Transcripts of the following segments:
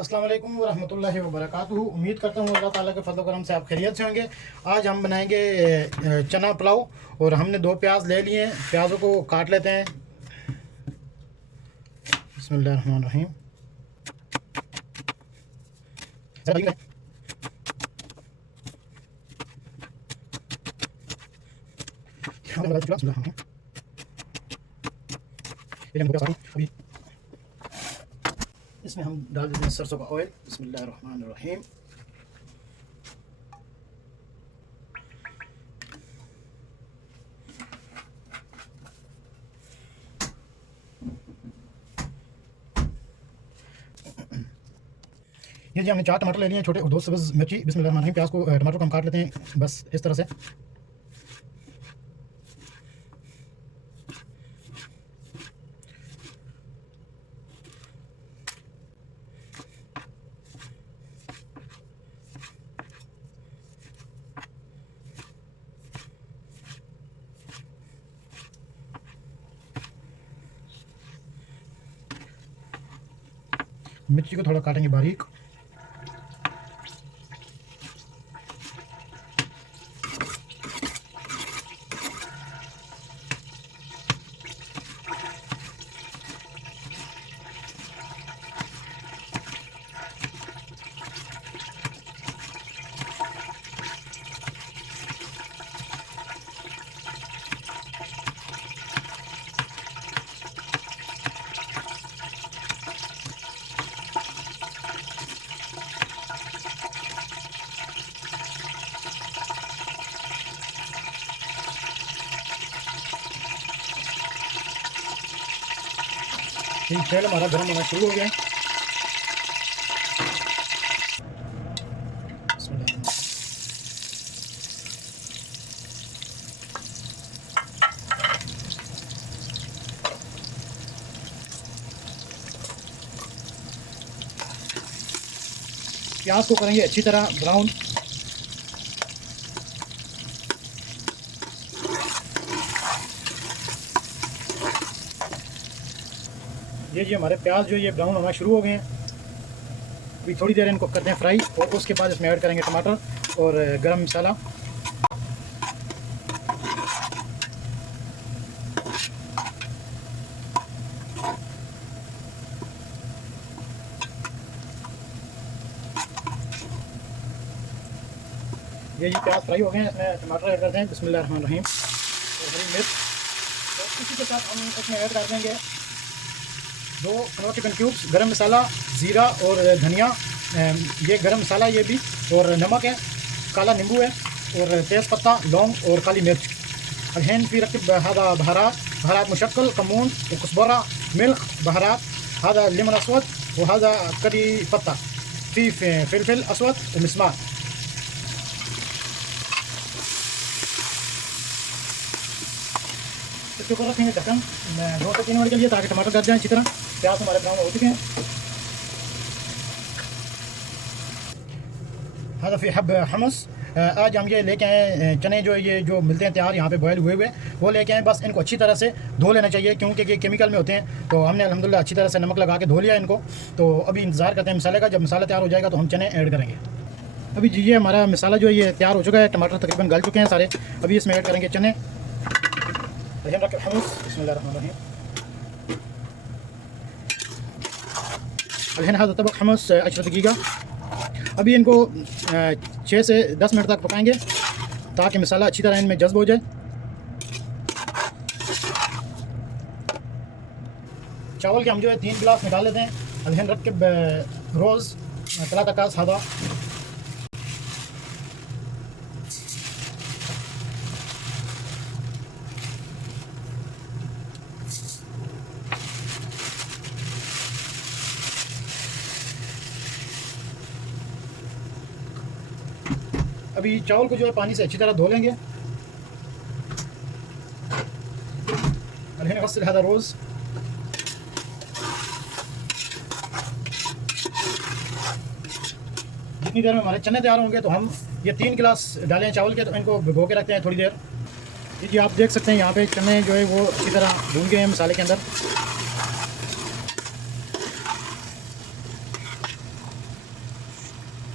अस्सलाम वालेकुम वरहमतुल्लाहि वबरकातुहू। उम्मीद करता हूँ अल्लाह ताला के फज़ल करम से आप खैरियत से होंगे। आज हम बनाएंगे चना पुलाव और हमने 2 प्याज ले लिए हैं। प्याज़ों को काट लेते हैं। बिस्मिल्लाहिर्रहमानिर्रहीम। अभी इसमें हम डाल देते हैं सरसों का ऑयल। बिस्मिल्लाहिर्रहमानिर्रहीम। ये जी हमने 4 टमाटर ले लिए हैं छोटे, और 2 सब्ज़ मिर्ची। बिस्मिल्लाहिर्रहमानिर्रहीम। प्याज को टमाटर को हम काट लेते हैं बस इस तरह से। मिर्ची को थोड़ा काटेंगे बारीक। तेल हमारा गर्म होना शुरू हो गया है। प्याज को करेंगे अच्छी तरह ब्राउन। ये जी हमारे प्याज जो ये ब्राउन होना शुरू हो गए हैं। अभी थोड़ी देर इनको करते हैं फ्राई, और उसके बाद इसमें ऐड करेंगे टमाटर और गरम मसाला। ये जी प्याज फ्राई हो गए हैं, इसमें टमाटर ऐड करते हैं। बिस्मिल्लाहिर्रहमानिर्रहीम। और हरी मिर्च, और इसी के साथ हम इसमें ऐड कर देंगे 2 कनौर चिकन क्यूब्स, गरम मसाला, ज़ीरा और धनिया। ये गरम मसाला ये भी, और नमक है, काला नींबू है, और तेज़पत्ता, लौंग और काली मिर्च। अलहन फी रकब हदा बहरात मुशक्कल कमून कुस्बरा मिल्क बहरात हदा लेमन असवद व हदा करी पत्ता फी फिलफिल असवद व मिस्मार। इसके ऊपर रखेंगे ढक्कन 2 से 3 मिनट के लिए, ताकि टमाटर गल जाए अच्छी तरह। प्याज हमारे ब्राउन हो चुके हैं। हदफ़ हब हमस। आज हम ये लेके आए चने, जो मिलते हैं तैयार यहाँ पे बॉयल हुए वो लेके आए। बस इनको अच्छी तरह से धो लेना चाहिए, क्योंकि ये केमिकल में होते हैं। तो हमने अल्हम्दुलिल्लाह अच्छी तरह से नमक लगा के धो लिया इनको। तो अभी इंतज़ार करते हैं मसाले का। जब मसाला तैयार हो जाएगा तो हम चने ऐड करेंगे। अभी जी ये हमारा मसाला जो ये तैयार हो चुका है, टमाटर तकरीबन गल चुके हैं सारे। अभी इसमें ऐड करेंगे चने। अभी इनको 6 से 10 मिनट तक पकाएंगे, ताकि मसाला अच्छी तरह इनमें जज्ब हो जाए। चावल के हम जो है 3 गिलास निकाल लेते हैं। अलहन रख के रोज़ तला तक सादा। अभी चावल को जो है पानी से अच्छी तरह धो लेंगे। रोज़ जितनी देर में हमारे चने तैयार होंगे, तो हम ये 3 गिलास डाले हैं चावल के, तो इनको भिगो के रखते हैं थोड़ी देर। जी आप देख सकते हैं यहाँ पे चने जो है वो अच्छी तरह भून गए हैं मसाले के अंदर।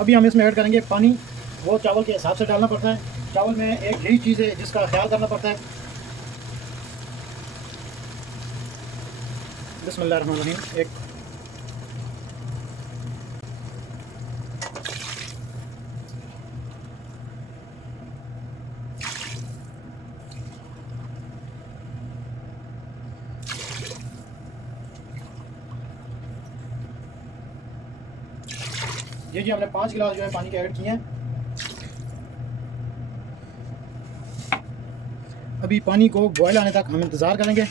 अभी हम इसमें ऐड करेंगे पानी, वो चावल के हिसाब से डालना पड़ता है। चावल में एक यही चीज़ है जिसका ख्याल करना पड़ता है। बिस्मिल्लाहिर्रहमानिर्रहीम। एक ये जी हमने 5 गिलास जो है पानी के ऐड किए हैं। अभी पानी को बॉयल आने तक हम इंतज़ार करेंगे।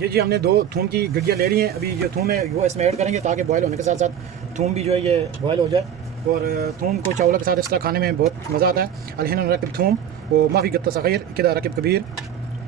ये जी हमने 2 थूम की गड्डियाँ ले ली हैं। अभी जो थूम है वो इसमें ऐड करेंगे ताकि बॉयल होने के साथ साथ थूम भी जो है ये बॉयल हो जाए। और थूम को चावल के साथ इस तरह खाने में बहुत मज़ा आता है। अलहिन रकब थूम वो माफ़ी गत्ता सग़ीर किदा रकब कबीर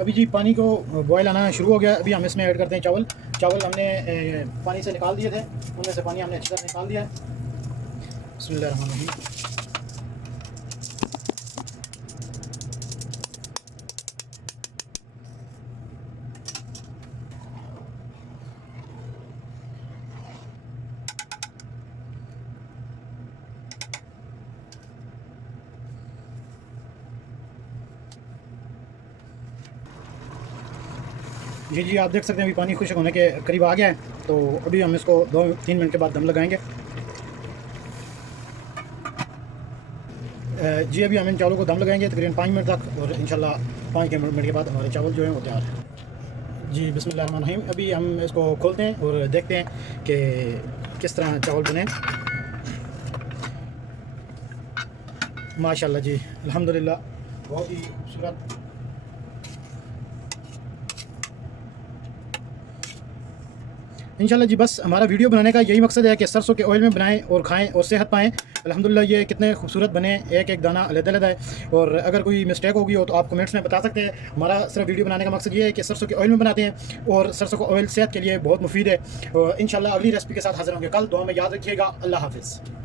अभी जी पानी को बॉयल आना शुरू हो गया। अभी हम इसमें ऐड करते हैं चावल। चावल हमने पानी से निकाल दिए थे, उनमें से पानी हमने अच्छी तरह निकाल दिया है। बिस्मिल्लाहिर्रहमानिर्रहीम। जी आप देख सकते हैं अभी पानी खुश्क होने के करीब आ गया है। तो अभी हम इसको 2-3 मिनट के बाद दम लगाएंगे। जी अभी हम इन चावलों को दम लगाएंगे तकरीबन 5 मिनट तक, और इंशाल्लाह 5 मिनट के बाद हमारे चावल जो हैं वो तैयार हैं। जी बिस्मिल्लाहिर्रहमानिर्रहीम। अभी हम इसको खोलते हैं और देखते हैं कि किस तरह चावल बने। माशाल्लाह जी अल्हम्दुलिल्लाह बहुत ही खूबसूरत। इंशाल्लाह जी बस हमारा वीडियो बनाने का यही मकसद है कि सरसों के ऑयल में बनाएं और खाएं और सेहत पाएं। अल्हम्दुलिल्लाह ये कितने खूबसूरत बने, एक एक दाना अलग-अलग है। और अगर कोई मिस्टेक होगी हो तो आप कमेंट्स में बता सकते हैं। हमारा सिर्फ वीडियो बनाने का मकसद ये है कि सरसों के ऑयल में बनाते हैं, और सरसों का ऑयल सेहत के लिए बहुत मुफीद है। और इंशाल्लाह अगली रेसिपी के साथ हाजिर होंगे कल। दुआ में याद रखिएगा। अल्लाह हाफिज़।